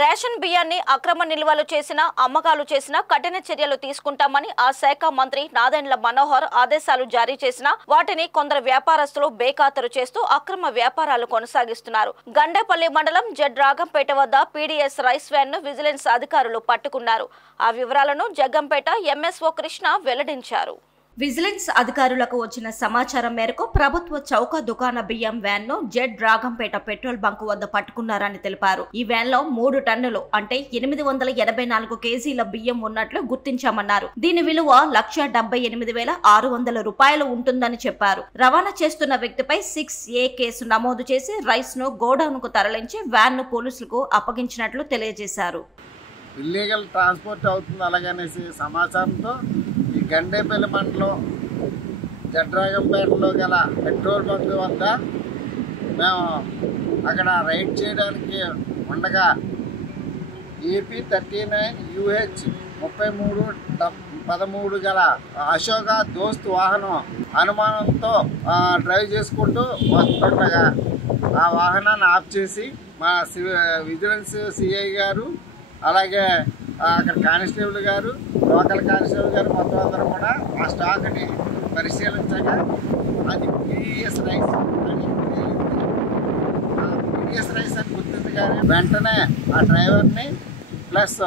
Ration బియ్యాన్ని అక్రమ నిల్వలు చేసిన అమ్మకాలు చేసిన కఠిన చర్యలు తీసుకుంటామని ఆ శాఖ మంత్రి నాదెండ్ల మనోహర్ ఆదేశాలు జారీ చేసిన వాటిని కొందరు వ్యాపారస్తులు బేఖాతరు చేస్తూ అక్రమ వ్యాపారాలు కొనసాగిస్తున్నారు. గండేపల్లి మండలం జడ్ రాగంపేట వద్ద పీడీఎస్ రైస్ వ్యాన్ ను విజిలెన్స్ అధికారులు పట్టుకున్నారు. ఆ వివరాలను జగ్గంపేట ఎంఎస్ఓ కృష్ణ వెల్లడించారు. విజిలెన్స్ అధికారులకు వచ్చిన సమాచారం మేరకు ప్రభుత్వ చౌక దుకాణ బియ్యం వ్యాన్ ను జడ్ రాగంపేట పెట్రోల్ బంక్ వద్ద పట్టుకున్నారని తెలిపారు. ఈ వ్యాన్ లో 3 టన్నులు అంటే 884 కేజీల బియ్యం ఉన్నట్లు గుర్తించామన్నారు. దీని విలువ 1,78,600 రూపాయలు ఉంటుందని చెప్పారు. రవాణా చేస్తున్న వ్యక్తిపై 6A కేసు నమోదు చేసి రైస్ ను గోడౌన్ కు తరలించి వ్యాన్ ను పోలీసులకు అప్పగించినట్లు తెలియజేశారు. ఇల్లీగల్ ట్రాన్స్పోర్ట్ అవుతుంది అలాగనేసి సమాచారంతో ఈ గండేపల్లి మండలం జడ్రాగంపేటలో గల పెట్రోల్ బంక్ వద్ద మేము అక్కడ రైడ్ చేయడానికి ఉండగా AP 39 UH 3313 గల అశోక దోస్త్ వాహనం అనుమానంతో డ్రైవ్ చేసుకుంటూ వస్తుండగా ఆ వాహనాన్ని ఆఫ్ చేసి మా విజిలెన్స్ CI గారు అలాగే అక్కడ కానిస్టేబుల్ గారు లోకల్ కానిస్టేబుల్ గారు మొత్తం అందరూ కూడా ఆ స్టాక్ని పరిశీలించగా అది పీడీఎస్ రైస్ అని గుర్తింది. కానీ వెంటనే ఆ డ్రైవర్ని ప్లస్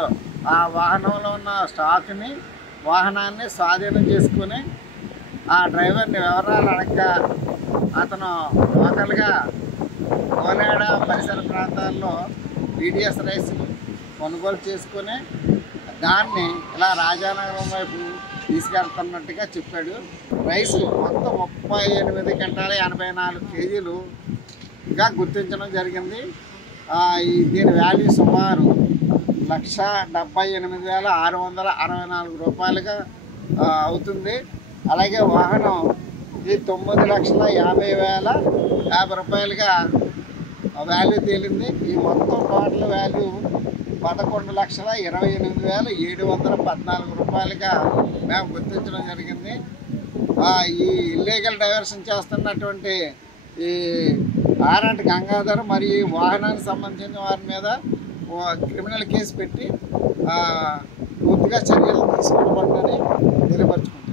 ఆ వాహనంలో ఉన్న స్టాక్ని వాహనాన్ని స్వాధీనం చేసుకుని ఆ డ్రైవర్ని వివరాలు అడగగా అతను లోకల్గా కోనేడ పరిసర ప్రాంతాల్లో పీడీఎస్ రైస్ కొనుగోలు చేసుకుని దాన్ని ఇలా రాజానగరం వైపు తీసుకెళ్తున్నట్టుగా చెప్పాడు. రైస్ మొత్తం 38 క్వింటాల 84 కేజీలుగా గుర్తించడం జరిగింది. దీని వాల్యూ సుమారు 1,78,664 రూపాయలుగా అవుతుంది. అలాగే వాహనం ఇది 9,50,50 రూపాయలుగా వాల్యూ తేలింది. ఈ మొత్తం టోటల్ వాల్యూ 11,28,714 రూపాయలుగా మేము గుర్తించడం జరిగింది. ఈ ఇల్లీగల్ డైవర్షన్ చేస్తున్నటువంటి ఈ ఆరంట్ గంగాధర్ మరియు వాహనానికి సంబంధించిన వారి మీద క్రిమినల్ కేసు పెట్టి పూర్తిగా చర్యలు తీసుకోబడతాయని తెలియపరుచుకుంటున్నాం.